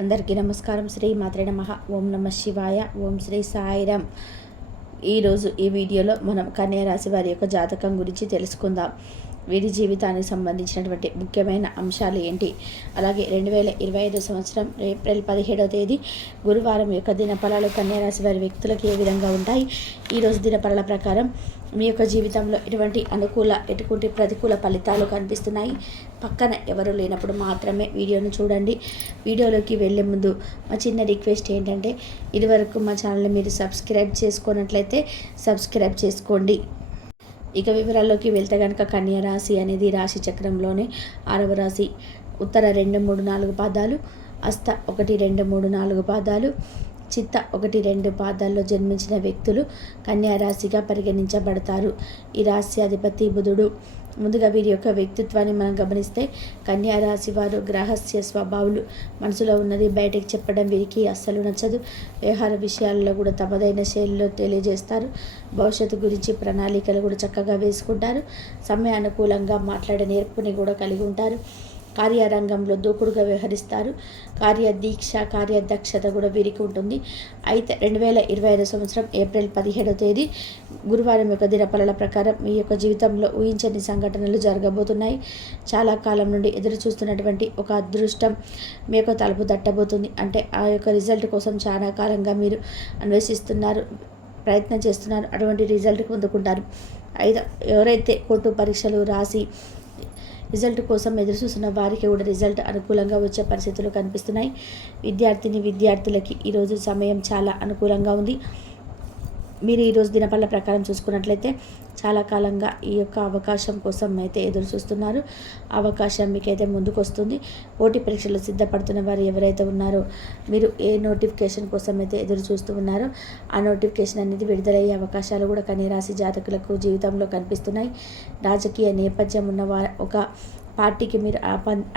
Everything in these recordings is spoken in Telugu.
అందరికీ నమస్కారం. శ్రీ మాత్రే నమః. ఓం నమ శివాయ. ఓం శ్రీ సాయిరామ్. ఈరోజు ఈ వీడియోలో మనం కన్యా రాశి వారి యొక్క జాతకం గురించి తెలుసుకుందాం. వీరి జీవితానికి సంబంధించినటువంటి ముఖ్యమైన అంశాలు ఏంటి, అలాగే 2025 సంవత్సరం ఏప్రిల్ 17వ తేదీ గురువారం యొక్క దినఫలాలు కన్యా రాశి వారి వ్యక్తులకు ఏ విధంగా ఉంటాయి. ఈరోజు దినఫలాల ప్రకారం మీ యొక్క జీవితంలో ఎటువంటి ప్రతికూల ఫలితాలు కనిపిస్తున్నాయి. పక్కన ఎవరు లేనప్పుడు మాత్రమే వీడియోను చూడండి. వీడియోలోకి వెళ్ళే ముందు మా చిన్న రిక్వెస్ట్ ఏంటంటే, ఇదివరకు మా ఛానల్ని మీరు సబ్స్క్రైబ్ చేసుకున్నట్లయితే సబ్స్క్రైబ్ చేసుకోండి. ఇక వివరాల్లోకి వెళ్తే కనుక కన్యా రాశి అనేది రాశి చక్రంలోనే 6వ రాశి. ఉత్తర 2, 3, 4 పాదాలు, హస్త 1, 2, 3, 4 పాదాలు, చిత్త 1, 2 పాదాల్లో జన్మించిన వ్యక్తులు కన్యా రాశిగా పరిగణించబడతారు. ఈ రాశి అధిపతి బుధుడు. ముందుగా వీరి యొక్క వ్యక్తిత్వాన్ని మనం గమనిస్తే, కన్యా రాశి వారు రహస్య స్వభావులు. మనసులో ఉన్నది బయటకు చెప్పడం వీరికి అస్సలు నచ్చదు. వ్యవహార విషయాల్లో కూడా తమదైన శైలిలో తెలియజేస్తారు. భవిష్యత్తు గురించి ప్రణాళికలు కూడా చక్కగా వేసుకుంటారు. సమయానుకూలంగా మాట్లాడే నేర్పుని కూడా కలిగి ఉంటారు. కార్యరంగంలో దూకుడుగా వ్యవహరిస్తారు. కార్యదీక్ష, కార్యదక్షత కూడా వీరికి ఉంటుంది. అయితే 2025 సంవత్సరం ఏప్రిల్ 17వ తేదీ గురువారం యొక్క దినఫలాల ప్రకారం మీ యొక్క జీవితంలో ఊహించని సంఘటనలు జరగబోతున్నాయి. చాలా కాలం నుండి ఎదురు చూస్తున్నటువంటి ఒక అదృష్టం మీ యొక్క తలుపు తట్టబోతుంది. అంటే ఆ యొక్క రిజల్ట్ కోసం చాలా కాలంగా మీరు అన్వేషిస్తున్నారు, ప్రయత్నం చేస్తున్నారు. అటువంటి రిజల్ట్ పొందుకుంటారు. అయితే ఎవరైతే కోర్టు పరీక్షలు రాసి రిజల్ట్ కోసం ఎదురు చూస్తున్న వారికి కూడా రిజల్ట్ అనుకూలంగా వచ్చే పరిస్థితులు కనిపిస్తున్నాయి. విద్యార్థులకి ఈరోజు సమయం చాలా అనుకూలంగా ఉంది. మీరు ఈరోజు దినఫల ప్రకారం చూసుకున్నట్లయితే చాలా కాలంగా ఈ యొక్క అవకాశం కోసం అయితే ఎదురు చూస్తున్నారు. అవకాశం మీకైతే ముందుకు వస్తుంది. పోటీ పరీక్షలు సిద్ధపడుతున్న వారు ఎవరైతే ఉన్నారో, మీరు ఏ నోటిఫికేషన్ కోసం అయితే ఎదురు చూస్తూ ఉన్నారో ఆ నోటిఫికేషన్ అనేది విడుదలయ్యే అవకాశాలు కూడా కన్యా రాశి జాతకులకు జీవితంలో కనిపిస్తున్నాయి. రాజకీయ నేపథ్యం ఉన్న ఒక పార్టీకి మీరు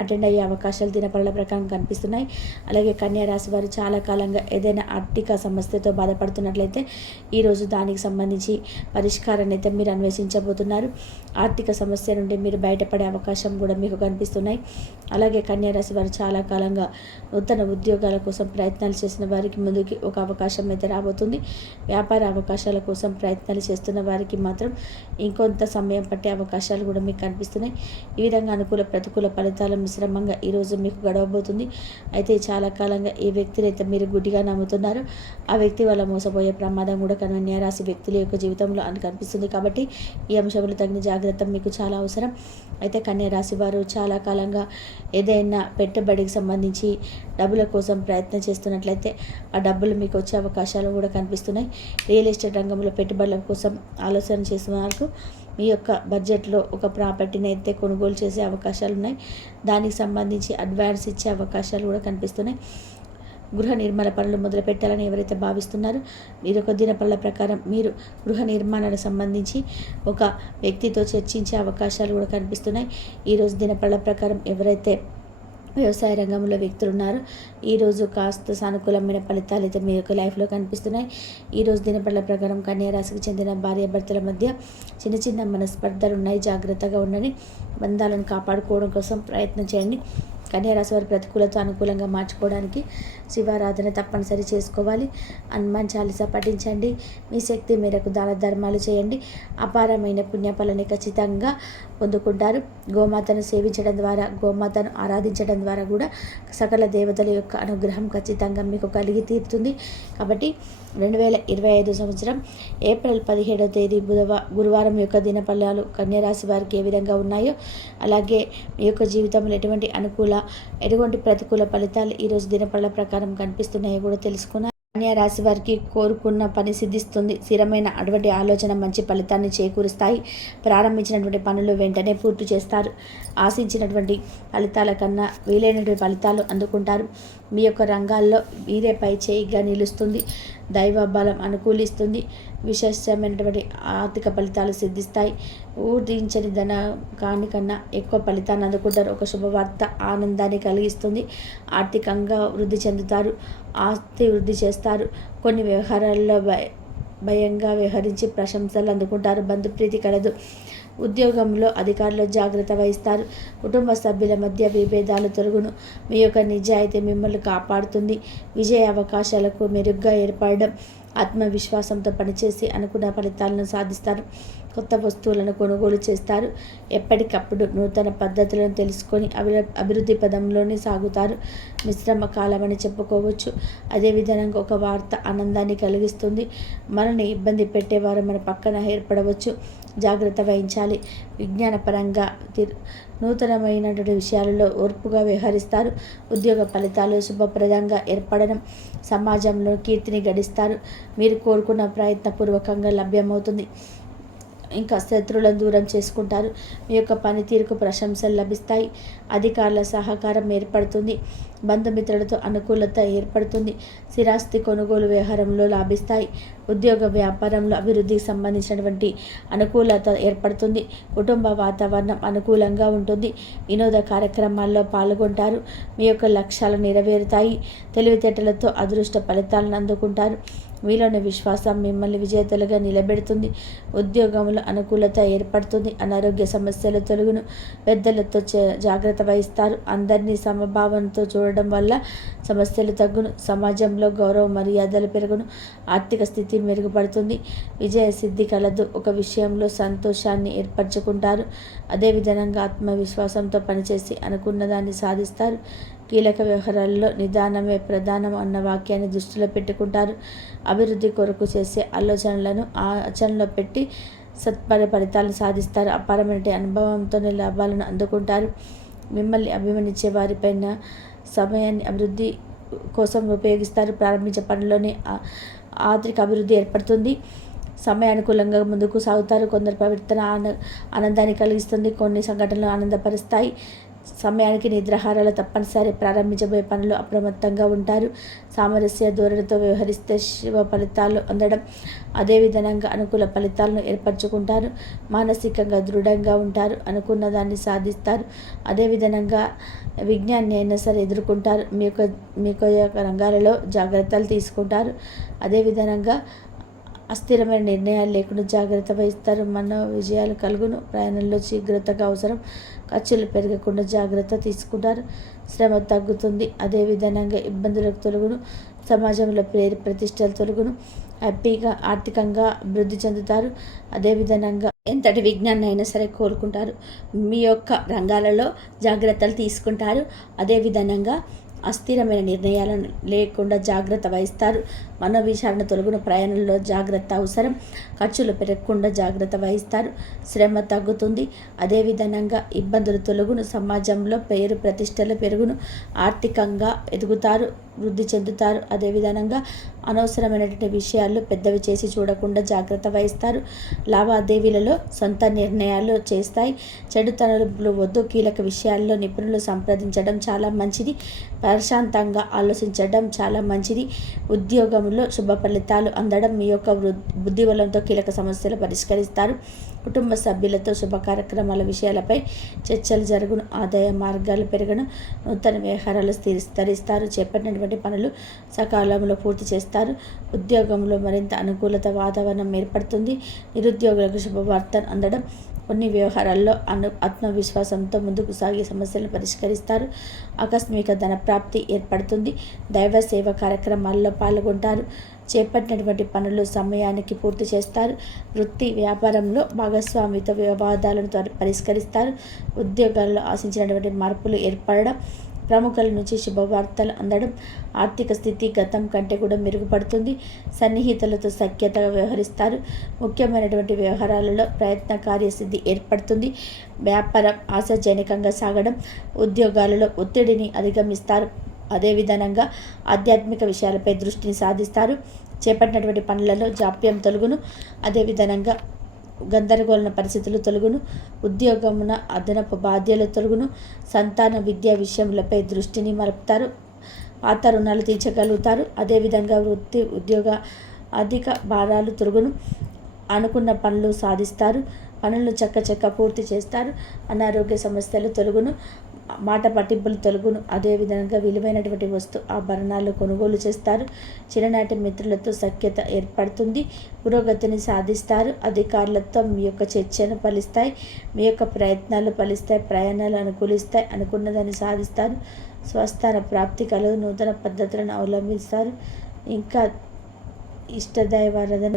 అటెండ్ అయ్యే అవకాశాలు దినఫలాల ప్రకారం కనిపిస్తున్నాయి. అలాగే కన్యా రాశి వారు చాలా కాలంగా ఏదైనా ఆర్థిక సమస్యతో బాధపడుతున్నట్లయితే ఈరోజు దానికి సంబంధించి పరిష్కారాన్ని అయితే మీరు అన్వేషించబోతున్నారు. ఆర్థిక సమస్య నుండి మీరు బయటపడే అవకాశం కూడా మీకు కనిపిస్తున్నాయి. అలాగే కన్యా రాశి వారు చాలా కాలంగా నూతన ఉద్యోగాల కోసం ప్రయత్నాలు చేసిన వారికి ముందుకి ఒక అవకాశం అయితే రాబోతుంది. వ్యాపార అవకాశాల కోసం ప్రయత్నాలు చేస్తున్న వారికి మాత్రం ఇంకొంత సమయం పట్టే అవకాశాలు కూడా మీకు కనిపిస్తున్నాయి. ఈ విధంగా అనుకూల ప్రతికూల ఫలితాల మిశ్రమంగా ఈరోజు మీకు గడవబోతుంది. అయితే చాలా కాలంగా ఏ వ్యక్తిని అయితే మీరు గుడ్డిగా నమ్ముతున్నారో ఆ వ్యక్తి వల్ల మోసపోయే ప్రమాదం కూడా కన్యా రాశి వ్యక్తుల యొక్క జీవితంలో కనిపిస్తుంది. కాబట్టి ఈ అంశంలో తగిన జాగ్రత్త మీకు చాలా అవసరం. అయితే కన్యా రాశి వారు చాలా కాలంగా ఏదైనా పెట్టుబడికి సంబంధించి డబ్బుల కోసం ప్రయత్నం చేస్తున్నట్లయితే ఆ డబ్బులు మీకు వచ్చే అవకాశాలు కూడా కనిపిస్తున్నాయి. రియల్ ఎస్టేట్ రంగంలో పెట్టుబడుల కోసం ఆలోచన చేసిన వారికి మీ యొక్క బడ్జెట్లో ఒక ప్రాపర్టీని అయితే కొనుగోలు చేసే అవకాశాలు ఉన్నాయి. దానికి సంబంధించి అడ్వాన్స్ ఇచ్చే అవకాశాలు కూడా కనిపిస్తున్నాయి. గృహ నిర్మాణ పనులు మొదలు పెట్టాలని ఎవరైతే భావిస్తున్నారో, మీరు ఒక దినఫలాల ప్రకారం మీరు గృహ నిర్మాణానికి సంబంధించి ఒక వ్యక్తితో చర్చించే అవకాశాలు కూడా కనిపిస్తున్నాయి. ఈరోజు దినఫలాల ప్రకారం ఎవరైతే వ్యవసాయ రంగంలో వ్యక్తులు ఉన్నారు, ఈరోజు కాస్త సానుకూలమైన ఫలితాలు అయితే మీ యొక్క లైఫ్లో కనిపిస్తున్నాయి. ఈరోజు దినఫలాల ప్రకారం కన్యా రాశికి చెందిన భార్యాభర్తల మధ్య చిన్న చిన్న మనస్పర్ధలు ఉన్నాయి. జాగ్రత్తగా ఉండండి. బంధాలను కాపాడుకోవడం కోసం ప్రయత్నం చేయండి. కన్యా రాశి వారి ప్రతికూలత అనుకూలంగా మార్చుకోవడానికి శివారాధన తప్పనిసరి చేసుకోవాలి. హనుమాన్ చాలీసా పఠించండి. మీ శక్తి మేరకు దాన ధర్మాలు చేయండి. అపారమైన పుణ్యఫలాన్ని ఖచ్చితంగా పొందుకుంటారు. గోమాతను సేవించడం ద్వారా, గోమాతను ఆరాధించడం ద్వారా కూడా సకల దేవతల యొక్క అనుగ్రహం ఖచ్చితంగా మీకు కలిగి తీరుతుంది. కాబట్టి 2025 సంవత్సరం ఏప్రిల్ 17వ తేదీ గురువారం యొక్క దినఫలాలు కన్యా రాశి వారికి ఏ విధంగా ఉన్నాయో, అలాగే మీ యొక్క జీవితంలో ఎటువంటి ప్రతికూల ఫలితాలు ఈరోజు దినఫలాల ప్రకారం కనిపిస్తున్నాయో కూడా తెలుసుకున్నారు. కన్యా రాశి వారికి కోరుకున్న పని సిద్ధిస్తుంది. స్థిరమైన అటువంటి ఆలోచన మంచి ఫలితాన్ని చేకూరుస్తాయి. ప్రారంభించినటువంటి పనులు వెంటనే పూర్తి చేస్తారు. ఆశించినటువంటి ఫలితాల కన్నా వీలైనటువంటి ఫలితాలు అందుకుంటారు. మీ యొక్క రంగాల్లో మీరే పై చేయిగా నిలుస్తుంది. దైవ బలం అనుకూలిస్తుంది. విశేషమైనటువంటి ఆర్థిక ఫలితాలు సిద్ధిస్తాయి. ఊహించని కన్నా ఎక్కువ ఫలితాన్ని అందుకుంటారు. ఒక శుభవార్త ఆనందాన్ని కలిగిస్తుంది. ఆర్థికంగా వృద్ధి చెందుతారు. ఆస్తి వృద్ధి చేస్తారు. కొన్ని వ్యవహారాల్లో భయంగా వ్యవహరించి ప్రశంసలు అందుకుంటారు. బంధుప్రీతి కలదు. ఉద్యోగంలో అధికారులు జాగ్రత్త వహిస్తారు. కుటుంబ సభ్యుల మధ్య విభేదాలు తొలగును. మీ యొక్క నిజాయితీ మిమ్మల్ని కాపాడుతుంది. విజయ అవకాశాలకు మెరుగ్గా ఏర్పడడం, ఆత్మవిశ్వాసంతో పనిచేసి అనుకున్న ఫలితాలను సాధిస్తారు. కొత్త వస్తువులను కొనుగోలు చేస్తారు. ఎప్పటికప్పుడు నూతన పద్ధతులను తెలుసుకొని అభివృద్ధి పదంలోనే సాగుతారు. మిశ్రమ కాలమని చెప్పుకోవచ్చు. అదేవిధంగా ఒక వార్త ఆనందాన్ని కలిగిస్తుంది. మనల్ని ఇబ్బంది పెట్టేవారు మన పక్కన ఏర్పడవచ్చు. జాగ్రత్త వహించాలి. విజ్ఞానపరంగా నూతనమైనటువంటి విషయాలలో ఓర్పుగా వ్యవహరిస్తారు. ఉద్యోగ ఫలితాలు శుభప్రదంగా ఏర్పడడం, సమాజంలో కీర్తిని గడిస్తారు. మీరు కోరుకున్న ప్రయత్నపూర్వకంగా లభ్యమవుతుంది. ఇంకా శత్రువులను దూరం చేసుకుంటారు. మీ యొక్క పనితీరుకు ప్రశంసలు లభిస్తాయి. అధికారుల సహకారం ఏర్పడుతుంది. బంధుమిత్రులతో అనుకూలత ఏర్పడుతుంది. స్థిరాస్తి కొనుగోలు వ్యవహారంలో లాభిస్తాయి. ఉద్యోగ వ్యాపారంలో అభివృద్ధికి సంబంధించినటువంటి అనుకూలత ఏర్పడుతుంది. కుటుంబ వాతావరణం అనుకూలంగా ఉంటుంది. వినోద కార్యక్రమాల్లో పాల్గొంటారు. మీ యొక్క లక్ష్యాలు నెరవేరుతాయి. తెలివితేటలతో అదృష్ట ఫలితాలను అందుకుంటారు. మీలోని విశ్వాసం మిమ్మల్ని విజేతలుగా నిలబెడుతుంది. ఉద్యోగంలో అనుకూలత ఏర్పడుతుంది. అనారోగ్య సమస్యలు తొలగును. పెద్దలతో జాగ్రత్త వహిస్తారు. అందరినీ సమభావంతో చూడడం వల్ల సమస్యలు తగ్గును. సమాజంలో గౌరవ మర్యాదలు పెరుగును. ఆర్థిక స్థితి మెరుగుపడుతుంది. విజయ సిద్ధి కలదు. ఒక విషయంలో సంతోషాన్ని ఏర్పరచుకుంటారు. అదేవిధంగా ఆత్మవిశ్వాసంతో పనిచేసి అనుకున్న దాన్ని సాధిస్తారు. కీలక వ్యవహారాల్లో నిదానమే ప్రధానం అన్న వాక్యాన్ని దృష్టిలో పెట్టుకుంటారు. అభివృద్ధి కొరకు చేసే ఆలోచనలను ఆచరణలో పెట్టి ఫలితాలను సాధిస్తారు. అపారమైన అనుభవంతో లాభాలను అందుకుంటారు. మిమ్మల్ని అభిమానించే వారిపైన సమయాన్ని అభివృద్ధి కోసం ఉపయోగిస్తారు. ప్రారంభించే పనిలోనే ఆర్థిక అభివృద్ధి ఏర్పడుతుంది. సమయానుకూలంగా ముందుకు సాగుతారు. కొందరు ప్రవర్తన ఆనందాన్ని కలిగిస్తుంది. కొన్ని సంఘటనలు ఆనందపరుస్తాయి. సమయానికి నిద్రాహారాలు తప్పనిసరి. ప్రారంభించబోయే పనులు అప్రమత్తంగా ఉంటారు. సామరస్య ధోరణితో వ్యవహరిస్తే శుభ ఫలితాలు అందడం, అదేవిధంగా అనుకూల ఫలితాలను ఏర్పరచుకుంటారు. మానసికంగా దృఢంగా ఉంటారు. అనుకున్న దాన్ని సాధిస్తారు. అదేవిధంగా విజ్ఞాన్ని అయినా సరే ఎదుర్కొంటారు. మీ యొక్క రంగాలలో జాగ్రత్తలు తీసుకుంటారు. అదేవిధంగా అస్థిరమైన నిర్ణయాలు లేకుండా జాగ్రత్త వహిస్తారు. మన విజయాలు కలుగును. ప్రయాణంలో శీఘ్రతగా అవసరం. ఖర్చులు పెరగకుండా జాగ్రత్త తీసుకుంటారు. శ్రమ తగ్గుతుంది. అదేవిధంగా ఇబ్బందులకు తొలగును. సమాజంలో పేరు ప్రతిష్టలు తొలగును. హ్యాపీగా ఆర్థికంగా అభివృద్ధి చెందుతారు. అదేవిధంగా ఎంతటి విజ్ఞానం అయినా సరే కోరుకుంటారు. మీ యొక్క రంగాలలో జాగ్రత్తలు తీసుకుంటారు. అదేవిధంగా అస్థిరమైన నిర్ణయాలను లేకుండా జాగ్రత్త వహిస్తారు. మనోవిచారణ తొలగున. ప్రయాణంలో జాగ్రత్త అవసరం. ఖర్చులు పెరగకుండా జాగ్రత్త వహిస్తారు. శ్రమ తగ్గుతుంది. అదేవిధంగా ఇబ్బందులు తొలగును. సమాజంలో పేరు ప్రతిష్టలు పెరుగును. ఆర్థికంగా ఎదుగుతారు, వృద్ధి చెందుతారు. అదేవిధంగా అనవసరమైనటువంటి విషయాల్లో పెద్దవి చేసి చూడకుండా జాగ్రత్త వహిస్తారు. లావాదేవీలలో సొంత నిర్ణయాలు చేస్తాయి. చెడుతనులు వద్దు. కీలక విషయాల్లో నిపుణులు సంప్రదించడం చాలా మంచిది. ప్రశాంతంగా ఆలోచించడం చాలా మంచిది. ఉద్యోగంలో శుభ ఫలితాలు అందడం. మీ యొక్క బుద్ధిబలంతో కీలక సమస్యలు పరిష్కరిస్తారు. కుటుంబ సభ్యులతో శుభ కార్యక్రమాల విషయాలపై చర్చలు జరుగును. ఆదాయ మార్గాలు పెరగను. నూతన వ్యవహారాలు స్థిరిస్తారు. చేపట్టినటువంటి పనులు సకాలంలో పూర్తి చేస్తారు. ఉద్యోగంలో మరింత అనుకూలత వాతావరణం ఏర్పడుతుంది. నిరుద్యోగులకు శుభవార్త అందడం. కొన్ని వ్యవహారాల్లో ఆత్మవిశ్వాసంతో ముందుకు సాగే సమస్యలను పరిష్కరిస్తారు. ఆకస్మిక ధనప్రాప్తి ఏర్పడుతుంది. దైవ సేవ కార్యక్రమాల్లో పాల్గొంటారు. చేపట్టినటువంటి పనులు సమయానికి పూర్తి చేస్తారు. వృత్తి వ్యాపారంలో భాగస్వామితో వివాదాలను పరిష్కరిస్తారు. ఉద్యోగాల్లో ఆశించినటువంటి మార్పులు ఏర్పడడం. ప్రముఖుల నుంచి శుభవార్తలు అందడం. ఆర్థిక స్థితి గతం కంటే కూడా మెరుగుపడుతుంది. సన్నిహితులతో సఖ్యతగా వ్యవహరిస్తారు. ముఖ్యమైనటువంటి వ్యవహారాలలో ప్రయత్న కార్యసిద్ధి ఏర్పడుతుంది. వ్యాపారం ఆశాజనకంగా సాగడం. ఉద్యోగాలలో ఒత్తిడిని అధిగమిస్తారు. అదేవిధంగా ఆధ్యాత్మిక విషయాలపై దృష్టిని సాధిస్తారు. చేపట్టినటువంటి పనులలో జాప్యం తొలగును. అదేవిధంగా గందరగోళ పరిస్థితులు తొలగును. ఉద్యోగమున అదనపు బాధ్యతలు తొలగును. సంతాన విద్యా విషయములపై దృష్టిని మలుపుతారు. పాత రుణాలు తీర్చగలుగుతారు. అదేవిధంగా వృత్తి ఉద్యోగ అధిక భారాలు తొలగును. అనుకున్న పనులు సాధిస్తారు. పనులను చక్క పూర్తి చేస్తారు. అనారోగ్య సమస్యలు తొలగును. మాట పట్టింపులు తొలగును. అదేవిధంగా విలువైనటువంటి ఆభరణాలు కొనుగోలు చేస్తారు. చిన్ననాటి మిత్రులతో సఖ్యత ఏర్పడుతుంది. పురోగతిని సాధిస్తారు. అధికారులతో మీ యొక్క చర్చను ఫలిస్తాయి. మీ యొక్క ప్రయత్నాలు ఫలిస్తాయి. ప్రయాణాలు అనుకూలిస్తాయి. అనుకున్నదాన్ని సాధిస్తారు. స్వస్థాన ప్రాప్తి కలుగు. నూతన పద్ధతులను అవలంబిస్తారు. ఇంకా ఇష్టదైవారాధన